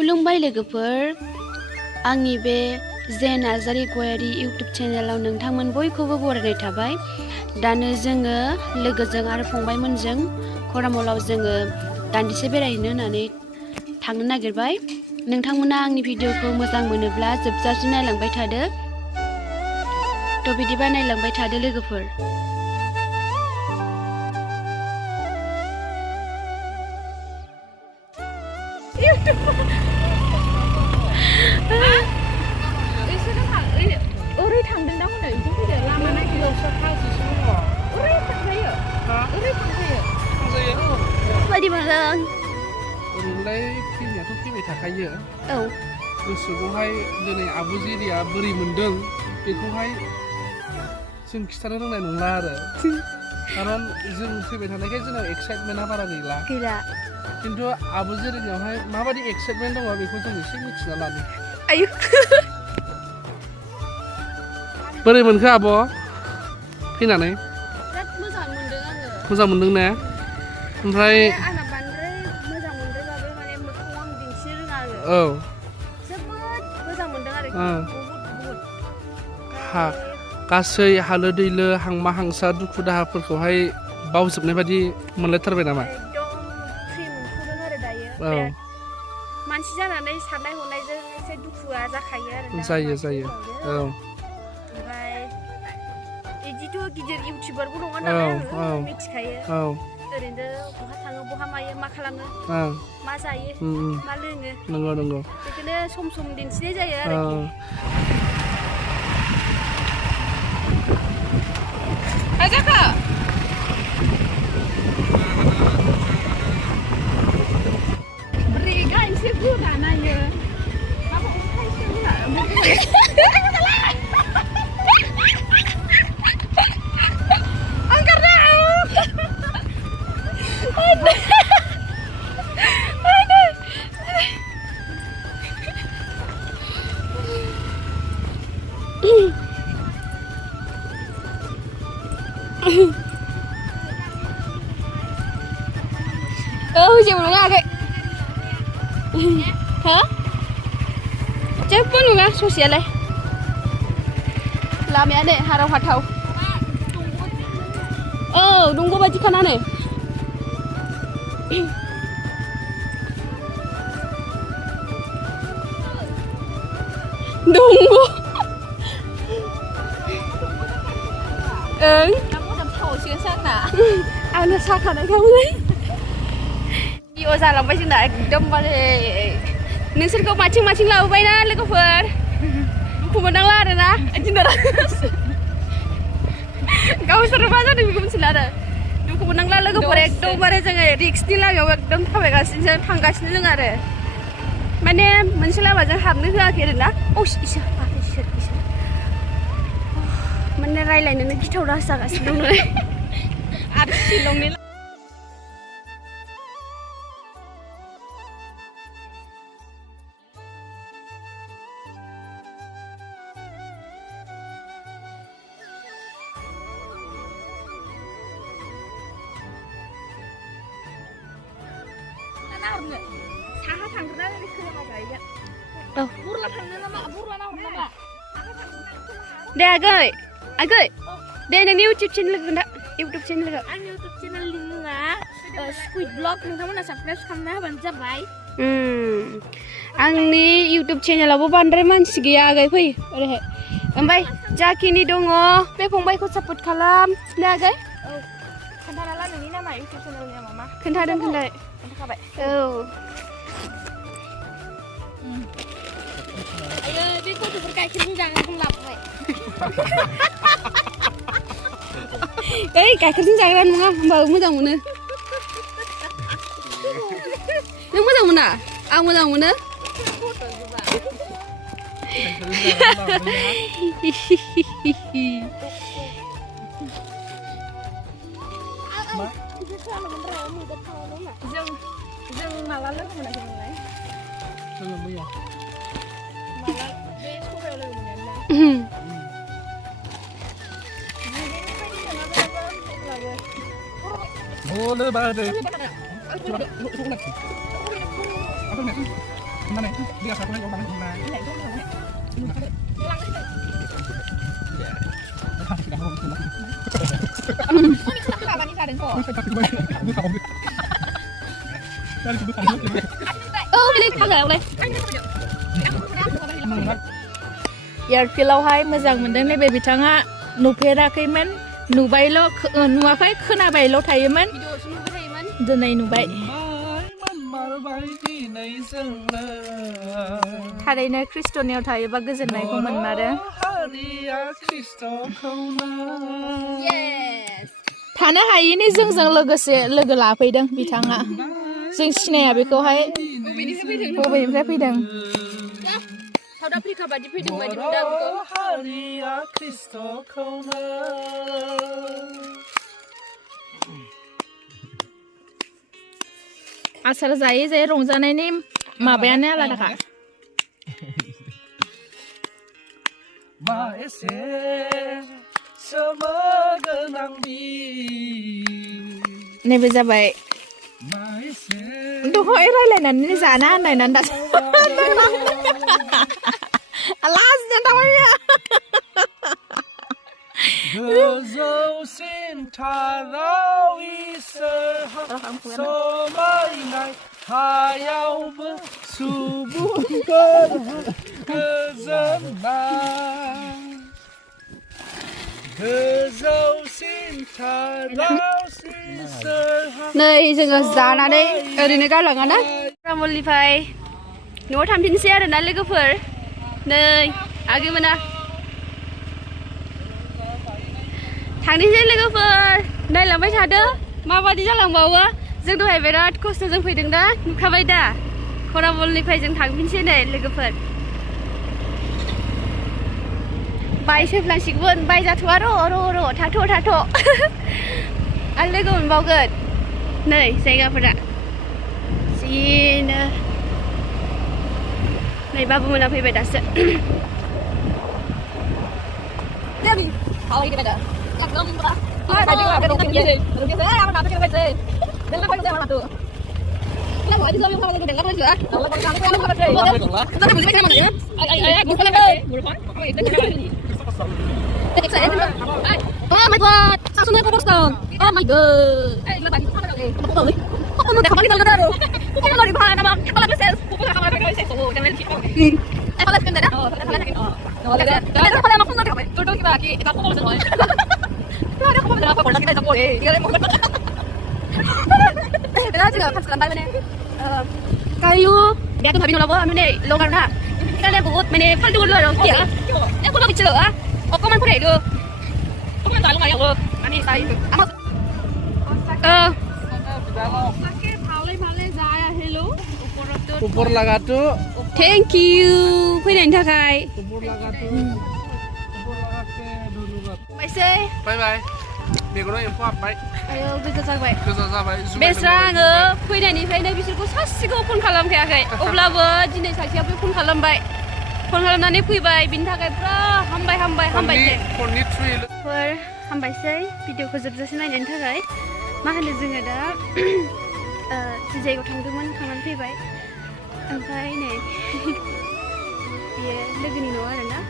खुलुमबाय लोगोफोर आंनि बे जे नार्जारी गयारि इउट्यूब चेनेलाव नोंथांमोन बयखौबो बरायनाय थाबाय। दानो जोङो लोगोजों आरो फंबायमोनजों खरामलाव जोङो दान्दिसे बेरायहैनो होननानै थांनो नागिरबाय। नोंथांमोना आंनि भिडिअखौ मोजां मोनोब्ला जोबजासिम नायलांबाय थादो। थ' बिदिबा नायलांबाय थादो लोगोफोर। ओरै थांदोंदां हनै बिथिं फैदो लामा नागिरो ओरै थांजायो ओरै थांजायो माबायदि मोनदों? ओरैनोलाय फैनायाथ' फैबाय थाखायो। औ गोसोखौहाय दिनै आब' जेरिया बोरै मोनदों बेखौहाय जों खिथानो रोंनाय नंला आरो खारन जों फैबाय थानायखाय जोंनाव एक्साइटमेन्टआ बारा गैला खिन्थु आब' जेरिनियावहाय माबायदि एक्साइटमेन्ट दङ बेखौ जों एसे मिथिना लानो। आयु बोरै मोनखो आब' फैनानै? बिराद मोजां मोनदों आङो। मोजां मोनदों ने? ओमफ्राय आंना बांद्राय मोजां मोनदोंबाबो माने मोखाङाव आं दिन्थिनो रोङा आरो। औ जोबोद मोजां मोनदों आरो बहुत हा गासै हालो दैलो हांमा हांसा दुखु दाहाफोरखौहाय बावजोबनाय बायदि मोनलायथारबाय नामा? एकदम फ्रि मोनथ'दों आरो दायो। औ मानसि जानानै साननाय हनायजों एसे दुखुआ जाखायो आरो जायो औ ओमफ्राय बिदिथ' गिदिर इउटिउबारबो नङा नालाय आङो मिथिखायो। औ ओरैनो बहा थाङो बहा मायो मा खालामो मा जायो मा लोङो नंगौ बेखौनो सम सम दिन्थिनाय जायो आरोखि। जाखो ब्रेकआ एसे गोबानायो जेबो नङा आगै हो जेबो नङा ससेयालाय लामायानो हाराव हाथाव। औ दंग' बायदिखानानो दंग' ओं आंनो साखानायखामोन इअ जालांबाय जोंना एकदमबारे। नोंसोरखौ माथिं माथिं लाबोबायना लोगोफोर दुखु मोननांला आरोना गावसोर मा जादों बेखौ मिथिला आरो दुखु मोननांला लोगोफोर एकदमबारे जोङो रिक्सनि लामायाव एकदम थाबायगासिनो थांगासिनो जों आरो माने मोनसे लामाजों हाबनो होआखै आरोना। माने रायलायनोनो गिथावना जागासिनो दं आरो शिलंनि साहा थांग्रा खोला जाहैगोन। औ बुरला थांनो नामा बुरला नाहरनो नामा? दे आगै दे नोंनि इउटुब चेनेल खोन्था। इउटुब चेनेल आंनि इउटुब चेनेलनि मुङा स्कुइड ब्लग। नोंथांमोना साबस्क्राइब खालामना होबानो जाबाय। आंनि इउटुब चेनेलावबो बांद्राय मानसि गैया आगै फै ओरैहाय। ओमफ्राय जाखिनि दङ बे फंबायखौ सापर्ट खालाम दे आगै। औ खोन्थाना ला नोंनि नामा इउटुब चेनेलनि नामा मा? खोन्थादों खोन्थाखाबाय। औ आयो बे गथ'फोर गाइखेरजों जाग्राखौनो लाबोबाय। ओइ गाइखेरजों जाग्रा नङा होमबाबो मोजां मोनो। नों मोजां मोना? आं मोजां मोनो। जों माला लोगो मोनाखैमोनलाय? जोङो मैया माला बे सबायाव लोगो मोननाया बोलो बादो Mana itu? Dia satu lagi orang mana? एयारफिल्डआवहाय मोजां मोनदों नैबे बिथाङा नुफेराखैमोन नुवाखै खोनाबायल' थायोमोन दिनै नुबाय थारैनो ख्रिस्ट'नियाव थायोबा गोजोननायखौ मोनमारो थानो हायैनि जोंजों लोगोसे लोगो लाफैदों बिथाङा जों सिनाया बेखौहाय बबेनिफ्राय फैदों साउथ आफ्रिका बादि फैदों बायदि मोनदों आसार जायै जायै रंजानायनि माबायानो आलादाखा नैबे जाबाय दहाय रायलायनानै जाना होननायनानै दासो लाजिनानै थाबाय गोजौसिन थाराव इसोरहा समायनाय हायावबो सुबुंफोरहा गोजोननाय गोजौसिन थाराव इसोरहा नै जोङो जानानै ओरैनो गारलाङा ना रामलनिफ्राय न'आव थांफिनसै आरोना लोगोफोर नै आगैमोना थांनोसै लोगोफोर नायलांबाय थादो माबादि जालांबावो जों दहाय बिराद खस्थ'जों फैदों दा नुखाबाय दा खरामलनिफ्राय जों थांफिनसै नै लोगोफोर बायसोफ्लांसिगोन बायजाथ'आ र' थाथ' आरो लोगो मोनबावगोन नै जायगाफोरा जिनो नै बाबुमोना फैबाय दासो Oh my god, sasunod ko Boston. Oh my god. Ano ka bang talaga? Ano ka ba naman? Kapag sales, pupunta ka mga sales. Oh, ganun ki. Ay pala ka na. Oh, pala ka. Oh. Wala. Kaya pala mapunta ka ba? Tutok ki ba ki? Ikaw po sa mo. Wala ko ba pa pala kita sa mo eh. Ikaw mo. Dala sila pas lang tayo kayo. Dia tu habis nolabo anu ni logar na. Kita le buat mene faltu lo ro kia. Ya ko ba bicara ah? O ko man pure do. Ko man tayo ngayon lo. Ani tayo. Upor lagatu. Thank you. Faidain thakai. Upor lagatu. Upor lagate dulu. Bye bye. Megoro empo abai. Ayo गोजौ जाबाय. गोजौ जाबाय. बेस्रा आङो फैनायनिफ्रायनो बिसोरखौ सासेखौ phone खालामखायाखै अब्लाबो दिनै सासेयाबो phone खालामबाय फन खालामनानै फैबाय बिनि थाखाय पुरा हामबायसै फननि थ्रुयै हामबायसै भिडिअखौ जोबजासे नायनायनि थाखाय मा होनो जोङो दा जि जायगायाव थांदोंमोन थांनानै फैबाय ओमफ्राय नै बेयो लोगोनि न' आरोना